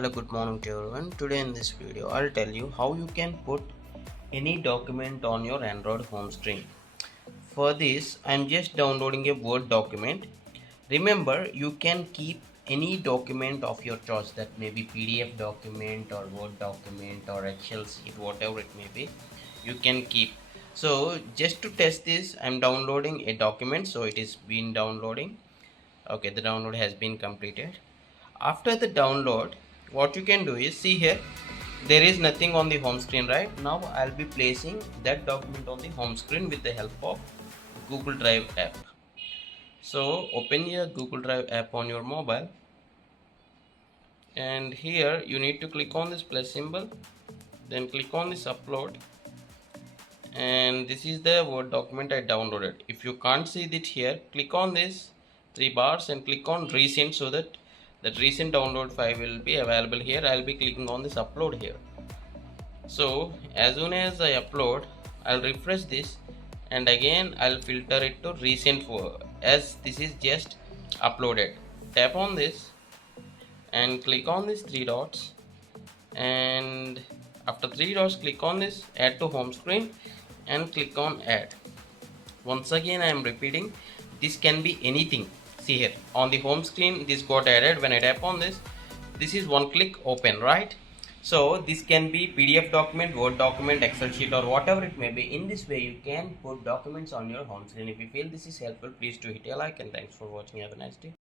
Hello, good morning to everyone. Today in this video I'll tell you how you can put any document on your Android home screen. For this I'm just downloading a Word document. Remember, you can keep any document of your choice, that may be PDF document or Word document or Excel sheet, whatever it may be, you can keep. So just to test this, I'm downloading a document, so it is been downloading. Okay, the download has been completed. After the download, what you can do is, see here, there is nothing on the home screen. Right now I'll be placing that document on the home screen with the help of Google Drive app. So open your Google Drive app on your mobile, and here you need to click on this plus symbol, then click on this upload, and this is the Word document I downloaded. If you can't see it here, click on this three bars and click on recent, so that recent download file will be available here. I'll be clicking on this upload here. So as soon as I upload, I'll refresh this, and again I'll filter it to recent, for as this is just uploaded. Tap on this and click on these three dots, and after three dots click on this add to home screen and click on add. Once again I am repeating, this can be anything. See here on the home screen this got added. When I tap on this, this is one click open, right? So this can be PDF document, Word document, Excel sheet, or whatever it may be. In this way you can put documents on your home screen. If you feel this is helpful, please do hit a like, and thanks for watching. Have a nice day.